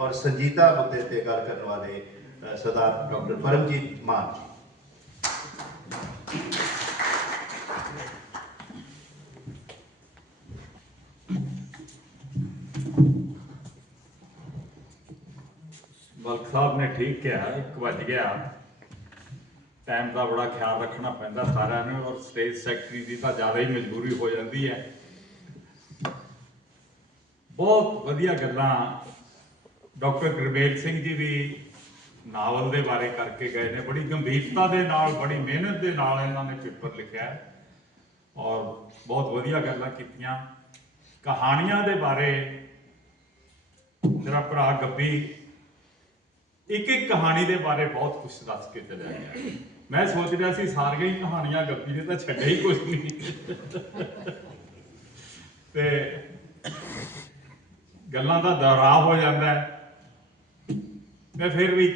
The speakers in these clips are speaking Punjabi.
ਔਰ ਸੰਜੀਤਾ ਮੁੱਦੇ ਤੇ ਗੱਲ ਕਰਨ ਵਾਲੇ ਸਰਦਾਰ ਡਾਕਟਰ ਪਰਮਜੀਤ ਮਾਨ ਜੀ। ਮਲਕ ਸਾਹਿਬ ਨੇ ਠੀਕ ਕਿਹਾ, ਇੱਕ ਵੱਜ ਗਿਆ। ਟਾਈਮ ਦਾ ਬੜਾ ਖਿਆਲ ਰੱਖਣਾ ਪੈਂਦਾ ਸਾਰਿਆਂ ਨੂੰ, ਔਰ ਸਟੇਜ ਸੈਕਟਰੀ ਦੀ ਤਾਂ ਜ਼ਿਆਦਾ ਹੀ ਮਜਬੂਰੀ ਹੋ ਜਾਂਦੀ ਹੈ। ਬਹੁਤ ਵਧੀਆ ਗੱਲਾਂ ਡਾਕਟਰ ਗੁਰਮੇਲ ਸਿੰਘ ਜੀ ਵੀ ਨਾਵਲ ਦੇ ਬਾਰੇ ਕਰਕੇ ਗਏ ਨੇ। ਬੜੀ ਗੰਭੀਰਤਾ ਦੇ ਨਾਲ, ਬੜੀ ਮਿਹਨਤ ਦੇ ਨਾਲ ਇਹਨਾਂ ਨੇ ਪੇਪਰ ਲਿਖਿਆ ਔਰ ਬਹੁਤ ਵਧੀਆ ਗੱਲਾਂ ਕੀਤੀਆਂ। ਕਹਾਣੀਆਂ ਦੇ ਬਾਰੇ ਮੇਰਾ ਭਰਾ ਗੱਬੀ ਇੱਕ ਇੱਕ ਕਹਾਣੀ ਦੇ ਬਾਰੇ ਬਹੁਤ ਕੁਝ ਦੱਸ ਕੇ ਚਲਿਆ ਗਿਆ। ਮੈਂ ਸੋਚ ਰਿਹਾ ਸੀ, ਸਾਰੀਆਂ ਹੀ ਕਹਾਣੀਆਂ ਗੱਬੀ ਨੇ ਤਾਂ ਛੱਡਿਆ ਹੀ ਕੁਝ ਨਹੀਂ। ਤੇ ਗੱਲਾਂ ਦਾ ਦੁਹਰਾਅ ਹੋ ਜਾਂਦਾ ਹੈ। ਮੈਂ ਫਿਰ ਵੀ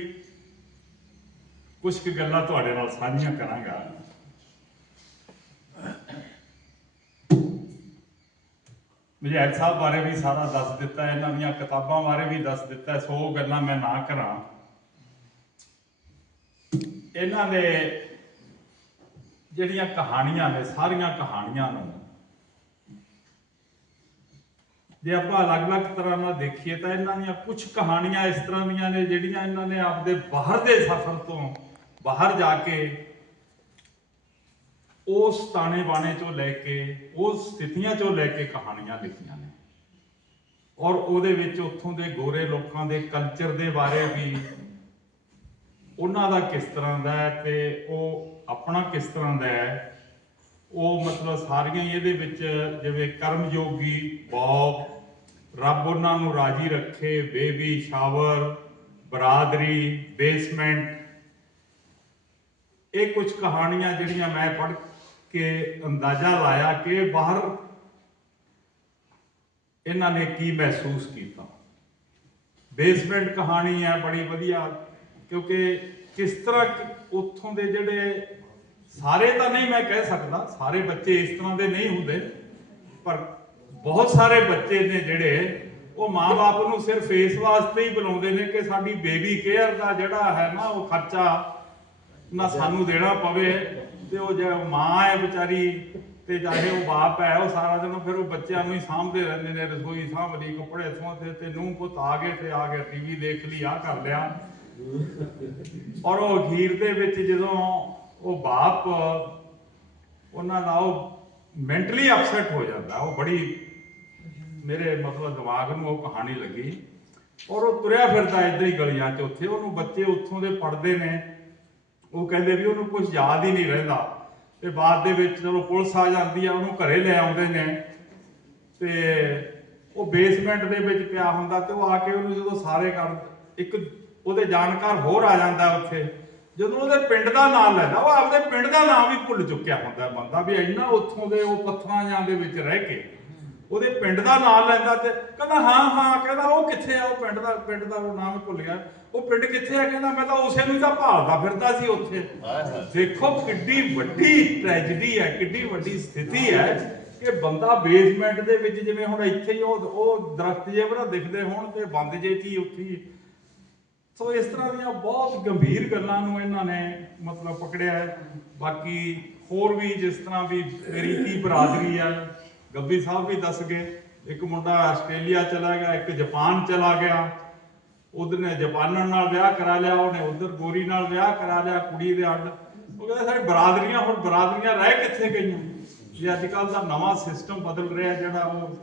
ਕੁਝ ਕੁ ਗੱਲਾਂ ਤੁਹਾਡੇ ਨਾਲ ਸਾਂਝੀਆਂ ਕਰਾਂਗਾ। ਮਜੈਦ ਸਾਹਿਬ ਬਾਰੇ ਵੀ ਸਾਰਾ ਦੱਸ ਦਿੱਤਾ ਹੈ, ਇਹਨਾਂ ਦੀਆਂ ਕਿਤਾਬਾਂ ਬਾਰੇ ਵੀ ਦੱਸ ਦਿੱਤਾ ਸੋ ਗੱਲਾਂ ਮੈਂ ਨਾ ਕਰਾਂ। ਇਹਨਾਂ ਦੇ ਜਿਹੜੀਆਂ ਕਹਾਣੀਆਂ ਨੇ ਸਾਰੀਆਂ ਕਹਾਣੀਆਂ ਨੂੰ ਜੇ ਆਪਾਂ ਅਲੱਗ-ਅਲੱਗ ਤਰ੍ਹਾਂ ਨਾਲ ਦੇਖੀਏ ਤਾਂ ਇਹਨਾਂ ਦੀਆਂ ਕੁਝ ਕਹਾਣੀਆਂ ਇਸ ਤਰ੍ਹਾਂ ਦੀਆਂ ਨੇ ਜਿਹੜੀਆਂ ਇਹਨਾਂ ਨੇ ਆਪਦੇ ਬਾਹਰ ਦੇ ਸਫ਼ਰ ਤੋਂ ਬਾਹਰ ਜਾ ਕੇ ਉਸ ਤਾਣੇ ਬਾਣੇ ਚੋਂ ਲੈ ਕੇ, ਉਸ ਸਥਿਤੀਆਂ ਚੋਂ ਲੈ ਕੇ ਕਹਾਣੀਆਂ ਲਿਖੀਆਂ ਨੇ। ਔਰ ਉਹਦੇ ਵਿੱਚ ਉੱਥੋਂ ਦੇ ਗੋਰੇ ਲੋਕਾਂ ਦੇ ਕਲਚਰ ਦੇ ਬਾਰੇ ਵੀ ਉਹਨਾਂ ਦਾ ਕਿਸ ਤਰ੍ਹਾਂ ਦਾ ਹੈ ਤੇ ਉਹ ਆਪਣਾ ਕਿਸ ਤਰ੍ਹਾਂ ਦਾ ਹੈ ਉਹ ਮਤਲਬ ਸਾਰੀਆਂ ਹੀ ਇਹਦੇ ਵਿੱਚ, ਜਿਵੇਂ ਕਰਮਯੋਗੀ ਬੌਬ, ਰੱਬ ਉਹਨਾਂ ਨੂੰ ਰਾਜੀ ਰੱਖੇ, ਬੇਬੀ, ਸ਼ਾਵਰ, ਬਰਾਦਰੀ, ਬੇਸਮੈਂਟ। ਇਹ ਕੁਝ ਕਹਾਣੀਆਂ ਜਿਹੜੀਆਂ ਮੈਂ ਪੜ੍ਹ ਕੇ ਅੰਦਾਜ਼ਾ ਲਾਇਆ ਕਿ ਬਾਹਰ ਇਹਨਾਂ ਨੇ ਕੀ ਮਹਿਸੂਸ ਕੀਤਾ। ਬੇਸਮੈਂਟ ਕਹਾਣੀ ਹੈ ਬੜੀ ਵਧੀਆ, ਕਿਉਂਕਿ ਕਿਸ ਤਰ੍ਹਾਂ ਉੱਥੋਂ ਦੇ ਜਿਹੜੇ ਸਾਰੇ ਤਾਂ ਨਹੀਂ ਮੈਂ ਕਹਿ ਸਕਦਾ, ਸਾਰੇ ਬੱਚੇ ਇਸ ਤਰ੍ਹਾਂ ਦੇ ਨਹੀਂ ਹੁੰਦੇ, ਪਰ ਬਹੁਤ ਸਾਰੇ ਬੱਚੇ ਨੇ ਜਿਹੜੇ, ਉਹ ਮਾਪੇ ਨੂੰ ਸਿਰਫ ਇਸ ਵਾਸਤੇ ਹੀ ਬੁਲਾਉਂਦੇ ਨੇ ਕਿ ਸਾਡੀ ਬੇਬੀ ਕੇਅਰ ਦਾ ਜਿਹੜਾ ਹੈ ਨਾ, ਉਹ ਖਰਚਾ ਨਾ ਸਾਨੂੰ ਦੇਣਾ ਪਵੇ ਤੇ ਉਹ ਜੇ ਮਾਂ ਹੈ ਵਿਚਾਰੀ ਤੇ ਚਾਹੇ ਉਹ ਬਾਪ ਹੈ, ਉਹ ਸਾਰਾ ਦਿਨ ਫਿਰ ਉਹ ਬੱਚਿਆਂ ਨੂੰ ਹੀ ਸਾਂਭਦੇ ਰਹਿੰਦੇ ਨੇ, ਰਸੋਈ ਸਾਂਭ ਲਈ ਕੱਪੜੇ ਸੌਂਦੇ ਤੇ ਨੂੰ ਪੁੱਤ ਆ ਗਏ ਤੇ ਆ ਗਏ ਟੀਵੀ ਦੇਖ ਲਈ ਆ ਕਰ ਲਿਆ। ਔਰ ਉਹ ਅਖੀਰ ਦੇ ਵਿੱਚ ਜਦੋਂ ਉਹ ਬਾਪ, ਉਹਨਾਂ ਨਾਲ ਉਹ ਮੈਂਟਲੀ ਅਪਸੈਟ ਹੋ ਜਾਂਦਾ। ਉਹ ਬੜੀ ਮੇਰੇ ਮਤਲਬ ਦਿਮਾਗ ਨੂੰ ਉਹ ਕਹਾਣੀ ਲੱਗੀ। ਔਰ ਉਹ ਤੁਰਿਆ ਫਿਰਦਾ ਇਦਾਂ ਹੀ ਗਲੀਆਂ 'ਚ ਉੱਥੇ। ਉਹਨੂੰ ਬੱਚੇ ਉੱਥੋਂ ਦੇ ਪੜਦੇ ਨੇ। ਉਹ ਕਹਿੰਦੇ ਵੀ ਉਹਨੂੰ ਕੁਝ ਯਾਦ ਹੀ ਨਹੀਂ ਰਹਿੰਦਾ। ਤੇ ਬਾਅਦ ਦੇ ਵਿੱਚ ਚਲੋ ਪੁਲਿਸ ਆ ਜਾਂਦੀ ਆ, ਉਹਨੂੰ ਘਰੇ ਲੈ ਆਉਂਦੇ ਨੇ। ਤੇ ਉਹ ਬੇਸਮੈਂਟ ਦੇ ਵਿੱਚ ਪਿਆ ਹੁੰਦਾ ਤੇ ਉਹ ਆ ਕੇ ਉਹਨੂੰ ਜਦੋਂ ਸਾਰੇ ਕਰ ਇੱਕ ਉਹਦੇ ਜਾਣਕਾਰ ਹੋਰ ਆ ਜਾਂਦਾ ਉੱਥੇ। ਜਦੋਂ ਉਹਦੇ ਪਿੰਡ ਦਾ ਨਾਮ ਲੈਂਦਾ, ਉਹ ਆਪਦੇ ਪਿੰਡ ਦਾ ਨਾਮ ਵੀ ਭੁੱਲ ਚੁੱਕਿਆ ਹੁੰਦਾ ਬੰਦਾ ਵੀ ਇੰਨਾ ਉੱਥੋਂ ਦੇ ਉਹ ਪੱਥਰਾਂ ਜਾਂ ਦੇ ਵਿੱਚ ਰਹਿ ਕੇ ਉਹਦੇ ਪਿੰਡ ਦਾ ਨਾਮ ਲੈਂਦਾ ਤੇ ਕਹਿੰਦਾ, ਹਾਂ ਹਾਂ, ਕਹਿੰਦਾ, ਉਹ ਕਿੱਥੇ ਆ? ਉਹ ਪਿੰਡ ਦਾ ਪਿੰਡ ਦਾ ਉਹ ਨਾਮ ਭੁੱਲ ਗਿਆ ਉਹ ਪਿੰਡ ਕਿੱਥੇ ਆ? ਕਹਿੰਦਾ, ਮੈਂ ਤਾਂ ਉਸੇ ਨੂੰ ਹੀ ਤਾਂ ਭਾਲਦਾ ਫਿਰਦਾ ਸੀ ਉੱਥੇ। ਦੇਖੋ ਕਿੱਡੀ ਵੱਡੀ ਟ੍ਰੈਜੇਡੀ ਹੈ, ਕਿੱਡੀ ਵੱਡੀ ਸਥਿਤੀ ਹੈ ਕਿ ਬੰਦਾ ਬੇਸਮੈਂਟ ਦੇ ਵਿੱਚ ਜਿਵੇਂ ਹੁਣ ਇੱਥੇ ਹੀ ਉਹ ਉਹ ਦਰਖਤ ਜੇ ਬਣਾ ਦਿਖਦੇ ਹੋਣ ਤੇ ਬੰਦ ਜੇ ਕੀ ਉੱਥੇ ਸੋ ਇਸ ਤਰ੍ਹਾਂ ਦੀਆਂ ਬਹੁਤ ਗੰਭੀਰ ਗੱਲਾਂ ਨੂੰ ਇਹਨਾਂ ਨੇ ਮਤਲਬ ਪਕੜਿਆ ਹੈ। ਬਾਕੀ ਹੋਰ ਵੀ ਜਿਸ ਤਰ੍ਹਾਂ ਵੀ ਮੇਰੀ ਕੀ ਬਰਾਦਰੀ ਹੈ ਗੱਬੀ ਸਾਹਿਬ ਵੀ ਦੱਸ ਗਏ, ਇੱਕ ਮੁੰਡਾ ਆਸਟ੍ਰੇਲੀਆ ਚਲਾ ਗਿਆ, ਇੱਕ ਜਾਪਾਨ ਚਲਾ ਗਿਆ। ਉਧਰ ਨੇ ਜਾਪਾਨਣ ਨਾਲ ਵਿਆਹ ਕਰਾ ਲਿਆ, ਉਹਨੇ ਉਧਰ ਗੋਰੀ ਨਾਲ ਵਿਆਹ ਕਰਾ ਲਿਆ ਕੁੜੀ ਦੇ ਅੱਡ। ਉਹ ਕਹਿੰਦਾ, ਸਾਡੀ ਬਰਾਦਰੀਆਂ, ਹੁਣ ਬਰਾਦਰੀਆਂ ਰਹਿ ਕਿੱਥੇ ਗਈਆਂ? ਜੇ ਅੱਜ ਕੱਲ ਦਾ ਨਵਾਂ ਸਿਸਟਮ ਬਦਲ ਰਿਹਾ, ਜਿਹੜਾ ਉਹ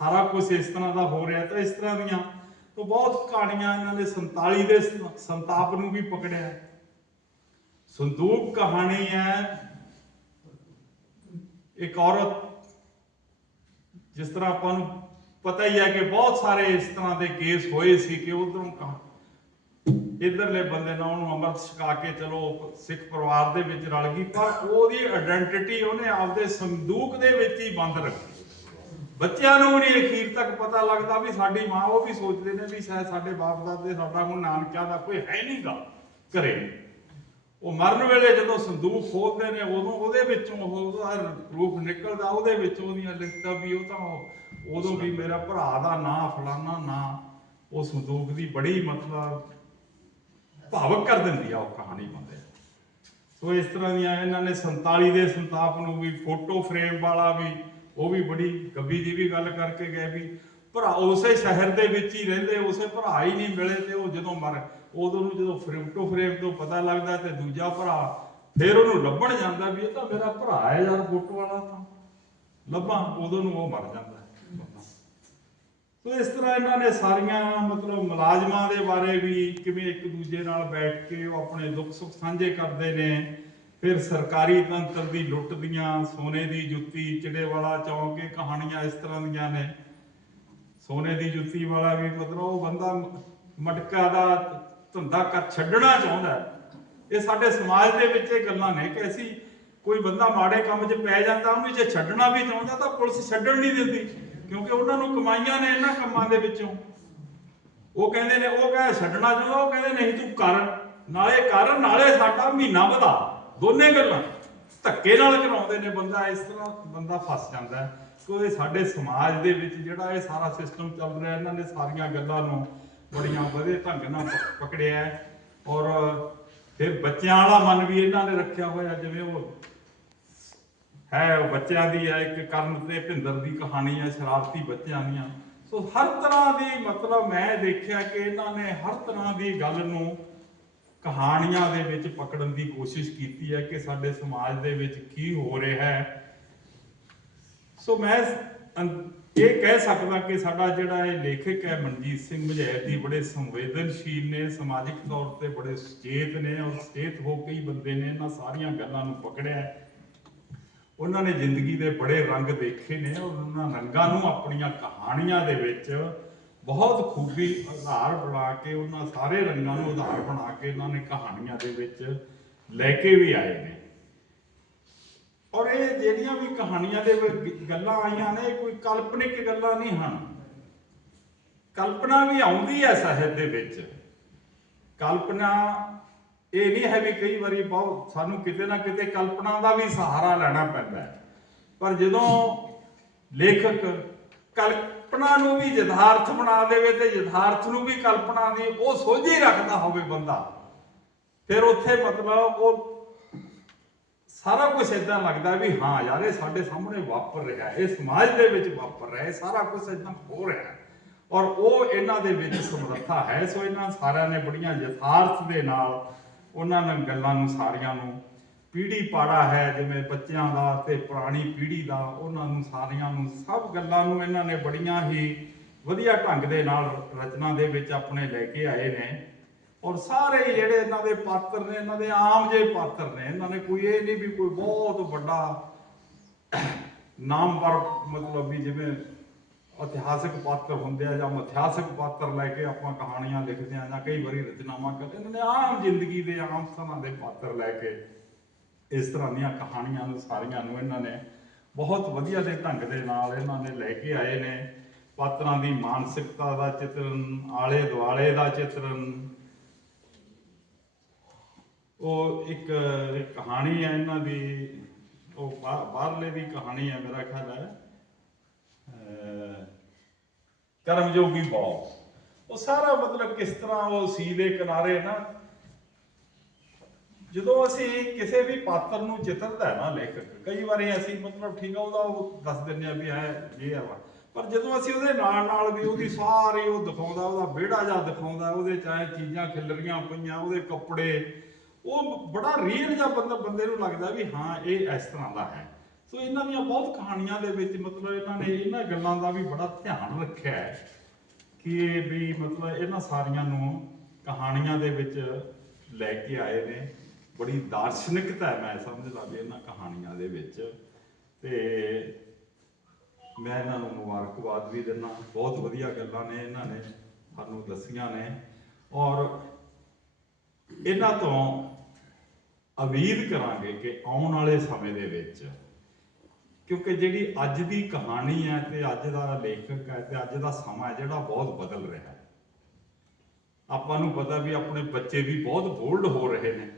ਸਾਰਾ ਕੁਝ ਇਸ ਤਰ੍ਹਾਂ ਦਾ ਹੋ ਰਿਹਾ। ਤਾਂ ਇਸ ਤਰ੍ਹਾਂ ਦੀਆਂ ਤਾਂ ਬਹੁਤ ਕਹਾਣੀਆਂ ਇਹਨਾਂ ਨੇ 47 ਦੇ ਸੰਤਾਪ ਨੂੰ ਵੀ ਪਕੜਿਆ ਸੰਦੂਕ ਕਹਾਣੀ ਹੈ, ਇੱਕ ਔਰਤ, ਜਿਸ ਤਰ੍ਹਾਂ ਆਪਾਂ ਨੂੰ ਪਤਾ ਹੀ ਹੈ ਕਿ ਬਹੁਤ ਸਾਰੇ ਇਸ ਤਰ੍ਹਾਂ ਦੇ ਕੇਸ ਹੋਏ ਸੀ ਕਿ ਉਧਰੋਂ ਕਹਾ, ਇਧਰਲੇ ਬੰਦੇ ਨਾਲ ਉਹਨੂੰ ਅੰਮ੍ਰਿਤ ਛਕਾ ਕੇ ਚਲੋ ਸਿੱਖ ਪਰਿਵਾਰ ਦੇ ਵਿੱਚ ਰਲ ਗਈ, ਪਰ ਉਹਦੀ ਆਇਡੈਂਟੀਟੀ ਉਹਨੇ ਆਪਦੇ ਸੰਦੂਕ ਦੇ ਵਿੱਚ ਹੀ ਬੰਦ ਰੱਖੀ। ਬੱਚਿਆਂ ਨੂੰ ਵੀ ਨਹੀਂ ਅਖੀਰ ਤੱਕ ਪਤਾ ਲੱਗਦਾ ਵੀ ਸਾਡੀ ਮਾਂ ਉਹ ਵੀ ਸੋਚਦੇ ਨੇ ਵੀ ਸ਼ਾਇਦ ਸਾਡੇ ਬਾਪ ਦਾਦੇ, ਸਾਡਾ ਹੁਣ ਨਾਨਕਿਆਂ ਦਾ ਕੋਈ ਹੈ ਨਹੀਂਗਾ ਘਰੇ। ਉਹ ਮਰਨ ਵੇਲੇ ਜਦੋਂ ਸੰਦੂਕ ਖੋਲਦੇ ਨੇ, ਉਦੋਂ ਉਹਦੇ ਵਿੱਚੋਂ ਉਹਦਾ ਰੂਪ ਨਿਕਲਦਾ, ਉਹਦੇ ਵਿੱਚੋਂ ਉਹਦੀਆਂ ਲਿਖਤਾਂ ਵੀ ਉਹ ਤਾਂ ਉਦੋਂ ਵੀ ਮੇਰਾ ਭਰਾ ਦਾ ਨਾਂ ਫਲਾਨਾ ਨਾਂ, ਉਹ ਸੰਦੂਕ ਦੀ ਬੜੀ ਮਤਲਬ ਭਾਵਕ ਕਰ ਦਿੰਦੀ ਆ ਉਹ ਕਹਾਣੀ ਬੰਦੇ ਸੋ ਇਸ ਤਰ੍ਹਾਂ ਦੀਆਂ ਇਹਨਾਂ ਨੇ 47 ਦੇ ਸੰਤਾਪ ਨੂੰ ਵੀ, ਫੋਟੋ ਫਰੇਮ ਵਾਲਾ ਵੀ ਉਹ ਵੀ ਬੜੀ ਗੱਬੀ ਜੀ ਵੀ ਗੱਲ ਕਰਕੇ ਗਏ ਵੀ ਭਰਾ ਉਸੇ ਸ਼ਹਿਰ ਦੇ ਵਿੱਚ ਹੀ ਰਹਿੰਦੇ, ਉਸੇ ਭਰਾ ਹੀ ਨਹੀਂ ਮਿਲੇ ਤੇ ਉਹ ਜਦੋਂ ਮਰ, ਉਦੋਂ ਨੂੰ ਜਦੋਂ ਫੋਟੋ ਫਰੇਮ ਤੋਂ ਪਤਾ ਲੱਗਦਾ ਤੇ ਦੂਜਾ ਭਰਾ ਫਿਰ ਉਹਨੂੰ ਲੱਭਣ ਜਾਂਦਾ ਵੀ ਇਹ ਤਾਂ ਮੇਰਾ ਭਰਾ ਹੈ ਯਾਰ ਫੋਟੋ ਵਾਲਾ ਤਾਂ। ਲੱਭਾਂ, ਉਦੋਂ ਨੂੰ ਉਹ ਮਰ ਜਾਂਦਾ ਸੋ ਇਸ ਤਰ੍ਹਾਂ ਇਹਨਾਂ ਨੇ ਸਾਰੀਆਂ ਮਤਲਬ ਮੁਲਾਜ਼ਮਾਂ ਦੇ ਬਾਰੇ ਵੀ ਕਿਵੇਂ ਇੱਕ ਦੂਜੇ ਨਾਲ ਬੈਠ ਕੇ ਉਹ ਆਪਣੇ ਦੁੱਖ ਸੁੱਖ ਸਾਂਝੇ ਕਰਦੇ ਨੇ ਫਿਰ ਸਰਕਾਰੀ ਤੰਤਰ ਦੀ ਲੁੱਟ ਦੀਆਂ, ਸੋਨੇ ਦੀ ਜੁੱਤੀ ਚਿੜੇ ਵਾਲਾ ਚੌਂਕ, ਇਹ ਕਹਾਣੀਆਂ ਇਸ ਤਰ੍ਹਾਂ ਦੀਆਂ ਨੇ। ਸੋਨੇ ਦੀ ਜੁੱਤੀ ਵਾਲਾ ਵੀ ਮਤਲਬ ਉਹ ਬੰਦਾ ਮਟਕਾ ਦਾ ਧੰਦਾ ਕਰ ਛੱਡਣਾ ਚਾਹੁੰਦਾ ਇਹ ਸਾਡੇ ਸਮਾਜ ਦੇ ਵਿੱਚ ਇਹ ਗੱਲਾਂ ਨੇ ਕਿ ਅਸੀਂ ਕੋਈ ਬੰਦਾ ਮਾੜੇ ਕੰਮ 'ਚ ਪੈ ਜਾਂਦਾ, ਉਹਨੂੰ ਜੇ ਛੱਡਣਾ ਵੀ ਚਾਹੁੰਦਾ ਤਾਂ ਪੁਲਿਸ ਛੱਡਣ ਨਹੀਂ ਦਿੰਦੀ, ਕਿਉਂਕਿ ਉਹਨਾਂ ਨੂੰ ਕਮਾਈਆਂ ਨੇ ਇਹਨਾਂ ਕੰਮਾਂ ਦੇ ਵਿੱਚੋਂ। ਉਹ ਕਹਿੰਦੇ ਨੇ, ਉਹ ਕਹਿੰਦੇ ਛੱਡਣਾ ਚਾਹੁੰਦਾ, ਉਹ ਕਹਿੰਦੇ ਨਹੀਂ ਤੂੰ ਕਰ, ਨਾਲੇ ਕਰ, ਨਾਲੇ ਸਾਡਾ ਮਹੀਨਾ ਵਧਾ। ਦੋਨੇ ਗੱਲਾਂ। ਧੱਕੇ ਨਾਲ ਕਰਾਉਂਦੇ ਨੇ ਬੰਦਾ, ਇਸ ਤਰ੍ਹਾਂ ਬੰਦਾ ਫਸ ਜਾਂਦਾ ਹੈ। ਕਿਉਂਕਿ ਸਾਡੇ ਸਮਾਜ ਦੇ ਵਿੱਚ ਜਿਹੜਾ ਇਹ ਸਾਰਾ ਸਿਸਟਮ ਚੱਲ ਰਿਹਾ, ਇਹਨਾਂ ਨੇ ਸਾਰੀਆਂ ਗੱਲਾਂ ਨੂੰ ਬੜੀਆਂ ਵਧੇ ਢੰਗ ਨਾਲ ਪਕੜਿਆ ਔਰ ਫਿਰ ਬੱਚਿਆਂ ਵਾਲਾ ਮਨ ਵੀ ਇਹਨਾਂ ਨੇ ਰੱਖਿਆ ਹੋਇਆ, ਜਿਵੇਂ ਉਹ ਹੈ, ਉਹ ਬੱਚਿਆਂ ਦੀ ਹੈ, ਇੱਕ ਕਰਨ ਤੇ ਭਿੰਦਰ ਦੀ ਕਹਾਣੀ ਹੈ, ਸ਼ਰਾਰਤੀ ਬੱਚਿਆਂ ਦੀਆਂ। ਸੋ ਹਰ ਤਰ੍ਹਾਂ ਦੀ ਮਤਲਬ ਮੈਂ ਦੇਖਿਆ ਕਿ ਇਹਨਾਂ ਨੇ ਹਰ ਤਰ੍ਹਾਂ ਦੀ ਗੱਲ ਨੂੰ ਕਹਾਣੀਆਂ ਦੇ ਵਿੱਚ ਪਕੜਨ ਦੀ ਕੋਸ਼ਿਸ਼ ਕੀਤੀ ਹੈ ਕਿ ਸਾਡੇ ਸਮਾਜ ਦੇ ਵਿੱਚ ਕੀ ਹੋ ਰਿਹਾ ਹੈ। ਸੋ ਮੈਂ ਇਹ ਕਹਿ ਸਕਦਾ ਕਿ ਸਾਡਾ ਜਿਹੜਾ ਇਹ ਲੇਖਕ ਹੈ ਮਨਜੀਤ ਸਿੰਘ ਮਝੈਲ ਜੀ ਬੜੇ ਸੰਵੇਦਨਸ਼ੀਲ ਨੇ, ਸਮਾਜਿਕ ਤੌਰ ਤੇ ਬੜੇ ਸੁਚੇਤ ਨੇ ਔਰ ਸੁਚੇਤ ਹੋ ਕੇ ਹੀ ਬੰਦੇ ਨੇ ਇਹਨਾਂ ਸਾਰੀਆਂ ਗੱਲਾਂ ਨੂੰ ਪਕੜਿਆ ਉਹਨਾਂ ਨੇ ਜ਼ਿੰਦਗੀ ਦੇ ਬੜੇ ਰੰਗ ਦੇਖੇ ਨੇ ਔਰ ਉਹਨਾਂ ਰੰਗਾਂ ਨੂੰ ਆਪਣੀਆਂ ਕਹਾਣੀਆਂ ਦੇ ਵਿੱਚ ਬਹੁਤ ਖੂਬੀ ਆਧਾਰ ਬਣਾ ਕੇ ਉਹਨਾਂ ਸਾਰੇ ਰੰਗਾਂ ਨੂੰ ਆਧਾਰ ਬਣਾ ਕੇ ਇਹਨਾਂ ਨੇ ਕਹਾਣੀਆਂ ਦੇ ਵਿੱਚ ਲੈ ਕੇ ਵੀ ਆਏ ਨੇ। ਔਰ ਇਹ ਜਿਹੜੀਆਂ ਵੀ ਕਹਾਣੀਆਂ ਦੇ ਗੱਲਾਂ ਆਈਆਂ ਨੇ ਕੋਈ ਕਾਲਪਨਿਕ ਗੱਲਾਂ ਨਹੀਂ ਹਨ। ਕਲਪਨਾ ਵੀ ਆਉਂਦੀ ਹੈ ਸਾਹਿਤ ਦੇ ਵਿੱਚ। ਕਲਪਨਾ ਇਹ ਨਹੀਂ ਹੈ ਵੀ ਕਈ ਵਾਰੀ ਬਹੁਤ, ਸਾਨੂੰ ਕਿਤੇ ਨਾ ਕਿਤੇ ਕਲਪਨਾ ਦਾ ਵੀ ਸਹਾਰਾ ਲੈਣਾ ਪੈਂਦਾ ਪਰ ਜਦੋਂ ਲੇਖਕ ਕਲ ਕਲਪਨਾ ਨੂੰ ਵੀ ਯਥਾਰਥ ਬਣਾ ਦੇਵੇ ਤੇ ਯਥਾਰਥ ਨੂੰ ਵੀ ਕਲਪਨਾ ਦੀ ਉਹ ਸੋਝੀ ਰੱਖਦਾ ਹੋਵੇ ਬੰਦਾ। ਫਿਰ ਉੱਥੇ ਮਤਲਬ ਉਹ ਸਾਰਾ ਕੁਝ ਇਦਾਂ ਲੱਗਦਾ ਵੀ ਹਾਂ ਯਾਰ ਇਹ ਸਾਡੇ ਸਾਹਮਣੇ ਵਾਪਰ ਰਿਹਾ ਹੈ, ਇਹ ਸਮਾਜ ਦੇ ਵਿੱਚ ਵਾਪਰ ਰਿਹਾ ਹੈ ਸਾਰਾ ਕੁਝ ਇਦਾਂ ਹੋ ਰਿਹਾ ਹੈ। ਔਰ ਉਹ ਇਹਨਾਂ ਦੇ ਵਿੱਚ ਸਮਰੱਥਾ ਹੈ, ਸੋ ਇਹਨਾਂ ਸਾਰਿਆਂ ਨੇ ਬੜੀਆਂ ਯਥਾਰਥ ਦੇ ਨਾਲ ਉਹਨਾਂ ਨੇ ਗੱਲਾਂ ਨੂੰ, ਸਾਰੀਆਂ ਨੂੰ ਪੀੜੀ ਪਾੜਾ ਹੈ, ਜਿਵੇਂ ਬੱਚਿਆਂ ਦਾ ਤੇ ਪੁਰਾਣੀ ਪੀੜੀ ਦਾ, ਉਹਨਾਂ ਨੂੰ ਸਾਰਿਆਂ ਨੂੰ ਸਭ ਗੱਲਾਂ ਨੂੰ ਇਹਨਾਂ ਨੇ ਬੜੀਆਂ ਹੀ ਵਧੀਆ ਢੰਗ ਦੇ ਨਾਲ ਰਚਨਾ ਦੇ ਵਿੱਚ ਆਪਣੇ ਲੈ ਕੇ ਆਏ ਨੇ। ਔਰ ਸਾਰੇ ਜਿਹੜੇ ਇਹਨਾਂ ਦੇ ਪਾਤਰ ਨੇ, ਇਹਨਾਂ ਦੇ ਆਮ ਜਿਹੇ ਪਾਤਰ ਨੇ, ਇਹਨਾਂ ਨੇ ਕੋਈ ਇਹ ਨਹੀਂ ਵੀ ਕੋਈ ਬਹੁਤ ਵੱਡਾ ਨਾਮਵਰ ਮਤਲਬ ਵੀ ਜਿਵੇਂ ਇਤਿਹਾਸਕ ਪਾਤਰ ਹੁੰਦੇ ਆ ਜਾਂ ਮਿਥਿਹਾਸਕ ਪਾਤਰ ਲੈ ਕੇ ਆਪਾਂ ਕਹਾਣੀਆਂ ਲਿਖਦੇ ਆ ਜਾਂ ਕਈ ਵਾਰੀ ਰਚਨਾਵਾਂ ਕਰਦੇ ਇਹਨਾਂ ਨੇ ਆਮ ਜ਼ਿੰਦਗੀ ਦੇ, ਆਮ ਤਰ੍ਹਾਂ ਦੇ ਪਾਤਰ ਲੈ ਕੇ ਇਸ ਤਰ੍ਹਾਂ ਦੀਆਂ ਕਹਾਣੀਆਂ ਨੂੰ ਸਾਰੀਆਂ ਨੂੰ ਇਹਨਾਂ ਨੇ ਬਹੁਤ ਵਧੀਆ ਦੇ ਢੰਗ ਦੇ ਨਾਲ ਇਹਨਾਂ ਨੇ ਲੈ ਕੇ ਆਏ ਨੇ। ਪਾਤਰਾਂ ਦੀ ਮਾਨਸਿਕਤਾ ਦਾ ਚਿਤਰਨ ਆਲੇ ਦੁਆਲੇ ਦਾ ਚਿਤਰਨ। ਉਹ ਇੱਕ ਕਹਾਣੀ ਹੈ ਇਹਨਾਂ ਦੀ ਉਹ ਬਾ- ਬਾਹਰਲੇ ਦੀ ਕਹਾਣੀ ਹੈ ਮੇਰਾ ਖਿਆਲ ਹੈ। ਅਹ, ਕਰਮਯੋਗੀ ਬੌਸ ਉਹ ਸਾਰਾ ਮਤਲਬ ਕਿਸ ਤਰ੍ਹਾਂ ਉਹ ਸੀ ਦੇ ਕਿਨਾਰੇ ਨਾ ਜਦੋਂ ਅਸੀਂ ਕਿਸੇ ਵੀ ਪਾਤਰ ਨੂੰ ਚਿੱਤਰਦਾ ਨਾ ਲੇਖਕ, ਕਈ ਵਾਰੀ ਅਸੀਂ ਮਤਲਬ ਠੀਕ ਆ, ਉਹਦਾ ਉਹ ਦੱਸ ਦਿੰਦੇ ਆ ਵੀ ਹੈ ਇਹ ਆ ਵਾ। ਪਰ ਜਦੋਂ ਅਸੀਂ ਉਹਦੇ ਨਾਲ ਨਾਲ ਵੀ ਉਹਦੀ ਸਾਰੀ ਉਹ ਦਿਖਾਉਂਦਾ, ਉਹਦਾ ਵਿਹੜਾ ਜਾਂ ਦਿਖਾਉਂਦਾ, ਉਹਦੇ ਚਾਹੇ ਚੀਜ਼ਾਂ ਖਿਲਰੀਆਂ ਪਈਆਂ, ਉਹਦੇ ਕੱਪੜੇ, ਉਹ ਬੜਾ ਰੀਅਲ ਜਿਹਾ ਬੰਦਾ, ਬੰਦੇ ਨੂੰ ਲੱਗਦਾ ਵੀ ਹਾਂ, ਇਹ ਇਸ ਤਰ੍ਹਾਂ ਦਾ ਹੈ। ਸੋ ਇਹਨਾਂ ਦੀਆਂ ਬਹੁਤ ਕਹਾਣੀਆਂ ਦੇ ਵਿੱਚ ਮਤਲਬ ਇਹਨਾਂ ਨੇ ਇਹਨਾਂ ਗੱਲਾਂ ਦਾ ਵੀ ਬੜਾ ਧਿਆਨ ਰੱਖਿਆ ਹੈ ਕਿ ਵੀ ਮਤਲਬ ਇਹਨਾਂ ਸਾਰੀਆਂ ਨੂੰ ਕਹਾਣੀਆਂ ਦੇ ਵਿੱਚ ਲੈ ਕੇ ਆਏ ਨੇ। ਬੜੀ ਦਾਰਸ਼ਨਿਕਤਾ ਹੈ, ਮੈਂ ਸਮਝਦਾ ਵੀ ਇਹਨਾਂ ਕਹਾਣੀਆਂ ਦੇ ਵਿੱਚ। ਤੇ ਮੈਂ ਇਹਨਾਂ ਨੂੰ ਮੁਬਾਰਕਬਾਦ ਵੀ ਦਿੰਦਾ ਬਹੁਤ ਵਧੀਆ ਗੱਲਾਂ ਨੇ ਇਹਨਾਂ ਨੇ ਸਾਨੂੰ ਦੱਸੀਆਂ ਨੇ। ਔਰ ਇਹਨਾਂ ਤੋਂ ਉਮੀਦ ਕਰਾਂਗੇ ਕਿ ਆਉਣ ਵਾਲੇ ਸਮੇਂ ਦੇ ਵਿੱਚ, ਕਿਉਂਕਿ ਜਿਹੜੀ ਅੱਜ ਦੀ ਕਹਾਣੀ ਹੈ ਤੇ ਅੱਜ ਦਾ ਲੇਖਕ ਹੈ ਤੇ ਅੱਜ ਦਾ ਸਮਾਂ ਹੈ ਜਿਹੜਾ ਬਹੁਤ ਬਦਲ ਰਿਹਾ ਹੈ। ਆਪਾਂ ਨੂੰ ਪਤਾ ਵੀ ਆਪਣੇ ਬੱਚੇ ਵੀ ਬਹੁਤ ਬੋਲਡ ਹੋ ਰਹੇ ਨੇ।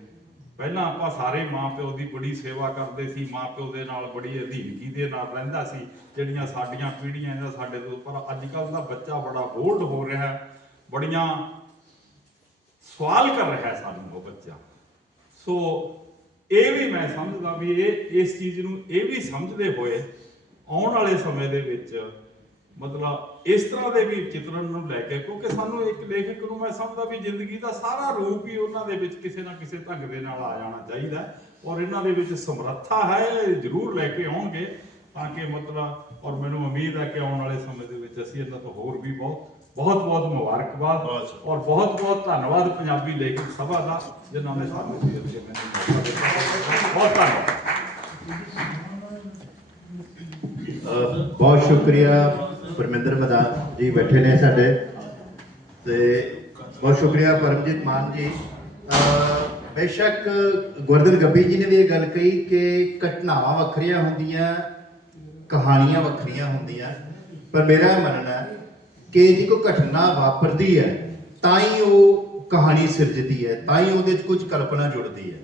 ਪਹਿਲਾਂ ਆਪਾਂ ਸਾਰੇ ਮਾਪਿਓ ਦੀ ਬੜੀ ਸੇਵਾ ਕਰਦੇ ਸੀ ਮਾਪਿਓ ਦੇ ਨਾਲ ਬੜੀ ਅਧੀਨਗੀ ਦੇ ਨਾਲ ਰਹਿੰਦਾ ਸੀ, ਜਿਹੜੀਆਂ ਸਾਡੀਆਂ ਪੀੜ੍ਹੀਆਂ ਜਾਂ ਸਾਡੇ ਤੋਂ ਪਰ ਅੱਜ ਕੱਲ ਦਾ ਬੱਚਾ ਬੜਾ ਬੋਲਡ ਹੋ ਰਿਹਾ ਹੈ, ਬੜੀਆਂ ਸਵਾਲ ਕਰ ਰਿਹਾ ਹੈ ਸਾਨੂੰ ਉਹ ਬੱਚਾ। ਸੋ ਇਹ ਵੀ ਮੈਂ ਸਮਝਦਾ ਵੀ ਇਹ, ਇਸ ਚੀਜ਼ ਨੂੰ ਇਹ ਵੀ ਸਮਝਦੇ ਹੋਏ ਆਉਣ ਵਾਲੇ ਸਮੇਂ ਦੇ ਵਿੱਚ ਮਤਲਬ ਇਸ ਤਰ੍ਹਾਂ ਦੇ ਵੀ ਚਿਤਰਨ ਨੂੰ ਲੈ ਕੇ ਕਿਉਂਕਿ ਸਾਨੂੰ ਇੱਕ ਲੇਖਕ ਨੂੰ ਮੈਂ ਸਮਝਦਾ ਵੀ ਜ਼ਿੰਦਗੀ ਦਾ ਸਾਰਾ ਰੂਪ ਹੀ ਉਹਨਾਂ ਦੇ ਵਿੱਚ ਕਿਸੇ ਨਾ ਕਿਸੇ ਢੰਗ ਦੇ ਨਾਲ ਆ ਜਾਣਾ ਚਾਹੀਦਾ ਔਰ ਇਹਨਾਂ ਦੇ ਵਿੱਚ ਸਮਰੱਥਾ ਹੈ ਇਹ ਜ਼ਰੂਰ ਲੈ ਕੇ ਆਉਣਗੇ ਤਾਂ ਕਿ ਮਤਲਬ ਔਰ ਮੈਨੂੰ ਉਮੀਦ ਹੈ ਕਿ ਆਉਣ ਵਾਲੇ ਸਮੇਂ ਦੇ ਵਿੱਚ ਅਸੀਂ ਇਹਨਾਂ ਤੋਂ ਹੋਰ ਵੀ ਬਹੁਤ ਬਹੁਤ ਬਹੁਤ ਮੁਬਾਰਕਬਾਦ। ਔਰ ਬਹੁਤ ਬਹੁਤ ਧੰਨਵਾਦ ਪੰਜਾਬੀ ਲੇਖਕ ਸਭਾ ਦਾ ਜਿਨ੍ਹਾਂ ਨੇ ਸਾਨੂੰ ਇਸ ਅੱਗੇ ਮੈਨੂੰ ਬਹੁਤ ਧੰਨਵਾਦ। ਬਹੁਤ ਸ਼ੁਕਰੀਆ। ਪਰਮਿੰਦਰ ਮਦਾਨ ਜੀ ਬੈਠੇ ਨੇ ਸਾਡੇ। ਤੇ ਬਹੁਤ ਸ਼ੁਕਰੀਆ ਪਰਮਜੀਤ ਮਾਨ ਜੀ। ਬੇਸ਼ੱਕ ਗੁਰਦਨ ਗੱਬੀ ਜੀ ਨੇ ਵੀ ਇਹ ਗੱਲ ਕਹੀ ਕਿ ਘਟਨਾਵਾਂ ਵੱਖਰੀਆਂ ਹੁੰਦੀਆਂ, ਕਹਾਣੀਆਂ ਵੱਖਰੀਆਂ ਹੁੰਦੀਆਂ। ਪਰ ਮੇਰਾ ਮੰਨਣਾ ਕਿ ਜੇ ਕੋਈ ਘਟਨਾ ਵਾਪਰਦੀ ਹੈ, ਤਾਂ ਹੀ ਉਹ ਕਹਾਣੀ ਸਿਰਜਦੀ ਹੈ, ਤਾਂ ਹੀ ਉਹਦੇ 'ਚ ਕੁਝ ਕਲਪਨਾ ਜੁੜਦੀ ਹੈ।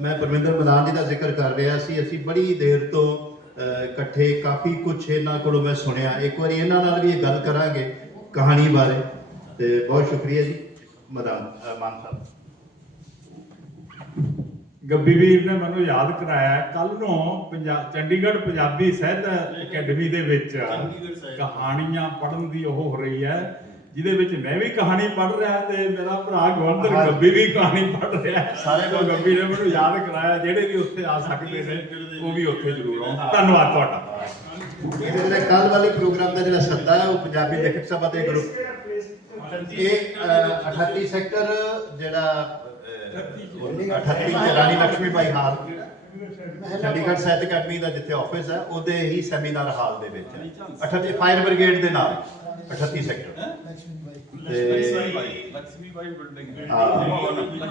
ਮੈਂ ਪਰਮਿੰਦਰ ਮਦਾਨ ਜੀ ਦਾ ਜ਼ਿਕਰ ਕਰ ਰਿਹਾ ਸੀ, ਅਸੀਂ ਬੜੀ ਦੇਰ ਤੋਂ ਇਕੱਠੇ ਕਾਫੀ ਕੁਝ ਇਹਨਾਂ ਕੋਲੋਂ ਮੈਂ ਸੁਣਿਆ। ਇੱਕ ਵਾਰੀ ਇਹਨਾਂ ਨਾਲ ਵੀ ਇਹ ਗੱਲ ਕਰਾਂਗੇ ਕਹਾਣੀ ਬਾਰੇ। ਤੇ ਬਹੁਤ ਸ਼ੁਕਰੀਆ ਜੀ ਮਦਾਨ ਮਾਨ ਸਾਹਿਬ। ਗੱਬੀ ਵੀਰ ਨੇ ਮੈਨੂੰ ਯਾਦ ਕਰਾਇਆ ਕੱਲ ਨੂੰ ਪੰਜਾਬ ਚੰਡੀਗੜ੍ਹ ਪੰਜਾਬੀ ਸਾਹਿਤ ਅਕੈਡਮੀ ਦੇ ਵਿੱਚ। ਕਹਾਣੀਆਂ ਪੜ੍ਹਨ ਦੀ ਉਹ ਹੋ ਰਹੀ ਹੈ। ਜਿਹਦੇ ਵਿੱਚ ਮੈਂ ਵੀ ਕਹਾਣੀ ਪੜ੍ਹ ਰਿਹਾ ਤੇ ਮੇਰਾ ਭਰਾ ਗਵੰਦਰ ਹਾਂ। ਗੱਬੀ ਵੀ ਕਹਾਣੀ ਪੜ੍ਹ ਰਿਹਾ। ਸਾਰੇ ਤਾਂ ਗੱਬੀ ਨੇ ਮੈਨੂੰ ਯਾਦ ਕਰਾਇਆ ਜਿਹੜੇ ਵੀ ਉੱਥੇ ਆ ਸਕਦੇ ਨੇ ਉਹ ਵੀ ਉੱਥੇ ਜ਼ਰੂਰ ਆਉਣ ਧੰਨਵਾਦ ਤੁਹਾਡਾ। ਇਹ ਜਿਹੜਾ ਕੱਲ ਵਾਲੇ ਪ੍ਰੋਗਰਾਮ ਦਾ ਜਿਹੜਾ ਸੱਦਾ ਹੈ ਉਹ ਪੰਜਾਬੀ ਲੇਖਕ ਸਭਾ ਦੇ ਗਰੁੱਪ। ਇਹ ਅਹ, 38 ਸੈਕਟਰ ਜਿਹੜਾ ਅਹ, 38 ਤੇ ਰਾਣੀ ਲక్ష్ਮੀ ਬਾਈ ਹਾਲ। ਚੰਡੀਗੜ੍ਹ ਸਾਹਿਤ ਅਕੈਡਮੀ ਦਾ ਜਿੱਥੇ ਆਫਿਸ ਹੈ ਉਹਦੇ ਹੀ ਸੈਮੀਨਾਰ ਹਾਲ ਦੇ ਵਿੱਚ ਹੈ। 38 ਫਾਇਰ ਬ੍ਰਿਗੇਡ ਦੇ ਨਾਲ। 38 ਸੈਕਟਰ ਤੇ ਲక్ష్ਮੀ ਬਾਈ ਬਿਲਡਿੰਗ ਹਾਂ